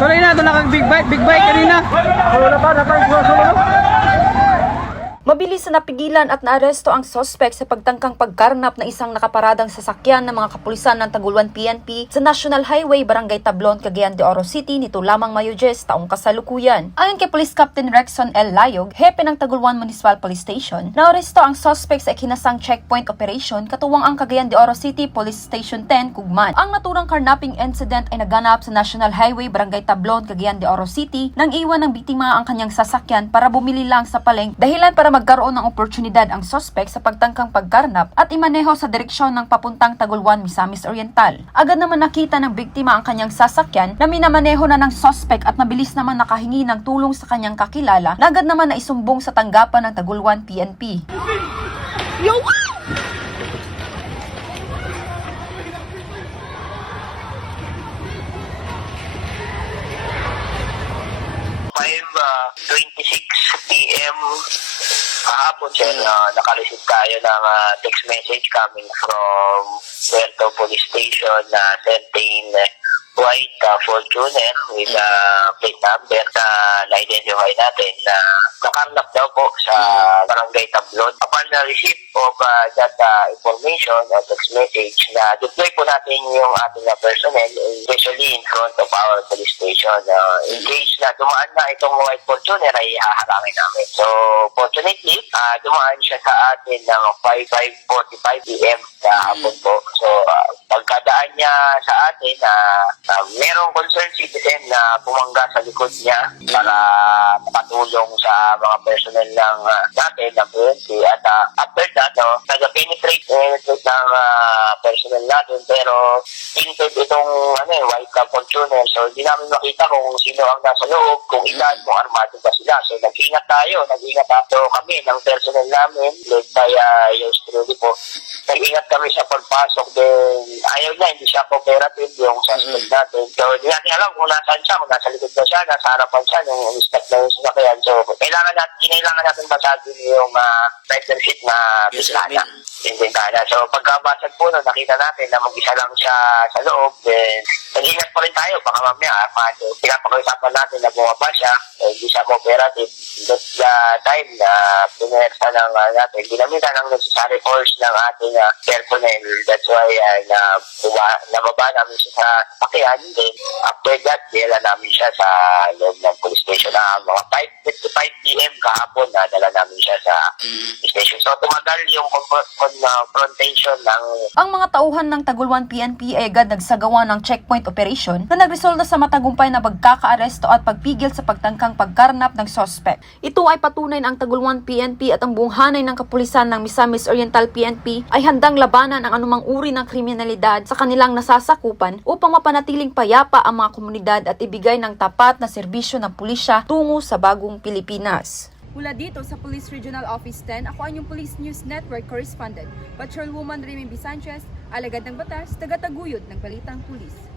Sorry na, ito nakag big bike, big bike kanina. Mabilis na napigilan at naaresto ang sospek sa pagtangkang pagkarnap na isang nakaparadang sasakyan ng mga kapulisan ng Taguluan PNP sa National Highway Barangay Tablon, Cagayan de Oro City nito lamang Mayo 10 taong kasalukuyan. Ayon kay Police Captain Rexon L. Layog, hepe ng Taguluan Municipal Police Station, naaresto ang sospek sa ikinasang checkpoint operation katuwang ang Cagayan de Oro City Police Station 10, Kugman. Ang naturang carnapping incident ay naganap sa National Highway Barangay Tablon, Cagayan de Oro City nang iwan ng biktima ang kanyang sasakyan para bumili lang sa paleng dahilan para magkaroon ng oportunidad ang sospek sa pagtangkang pagkarnap at imaneho sa direksyon ng papuntang Tagulwan, Misamis Oriental. Agad naman nakita ng biktima ang kanyang sasakyan na minamaneho na ng sospek at mabilis naman nakahingi ng tulong sa kanyang kakilala na agad naman na isumbong sa tanggapan ng Tagulwan PNP. uh, p.m. kahapon sir, uh, nakareceive tayo ng uh, text message coming from Puerto Police Station na sending white uh, Fortuner with a plate number na na-identify natin na nakarnap daw po sa Barangay Tablon. Upon the receipt of uh, that uh, information or text message na deploy po natin yung ating uh, personnel especially in front of our police station. Uh, in case na dumaan na itong white Fortuner ay haharangin namin. So, fortunately, uh, dumaan siya sa atin ng 5.45 p.m. na hapon po. So, uh, pagkadaan niya sa atin na uh, merong concerned citizen na pumangga sa likod niya para makatulong sa mga personnel ng uh, natin, ng PNP. At uh, after that, no, nag-penetrate penetrate ng uh, personnel natin pero tinted itong ano, eh, white cap Fortuner. So, hindi namin makita kung sino ang nasa loob, kung ilan, kung armado ba sila. So, nag-ingat tayo. Nag-ingat tayo kami ng personnel namin led by uh, yours truly po. Nag-ingat kami sa pagpasok din. Ayaw niya, hindi siya cooperative yung suspect natin. So, hindi natin alam kung nasaan siya, kung nasa likod ba siya, nasa harapan siya, nung step na yung sasakyan. So, kailangan natin, kailangan natin basagin yung uh, driver seat na bintana. Yung bintana. So, pagkabasag po nun, nakita natin na mag-isa lang siya sa loob. Then, nag-ingat pa rin tayo. Baka mamaya, armado. Pinapag-usapan natin na bumaba siya. Eh, hindi siya cooperative. That's the time na pinersa ng uh, natin. Ginamitan ng necessary force ng ating uh, personnel. That's why uh, na, buba, nababa namin siya sa sakyan. Then, after that, dila namin siya sa loob ng police station na mga 5.55 p.m. kahapon na dala namin siya sa station. So, tumagal yung confront- confrontation ng Ang mga tauhan ng Tagulwan PNP ay agad nagsagawa ng checkpoint operation na nagresulta sa matagumpay na pagkakaaresto at pagpigil sa pagtangkang pagkarnap ng sospek. Ito ay patunay na ang Tagulwan PNP at ang buong hanay ng kapulisan ng Misamis Oriental PNP ay handang labanan ang anumang uri ng kriminalidad sa kanilang nasasakupan upang mapanatiling payapa ang mga komunidad at ibigay ng tapat na serbisyo ng pulisya tungo sa bagong Pilipinas. Mula dito sa Police Regional Office 10, ako ang inyong Police News Network Correspondent, Patrolwoman Remy B. Sanchez, alagad ng batas, tagataguyod ng Balitang Pulis.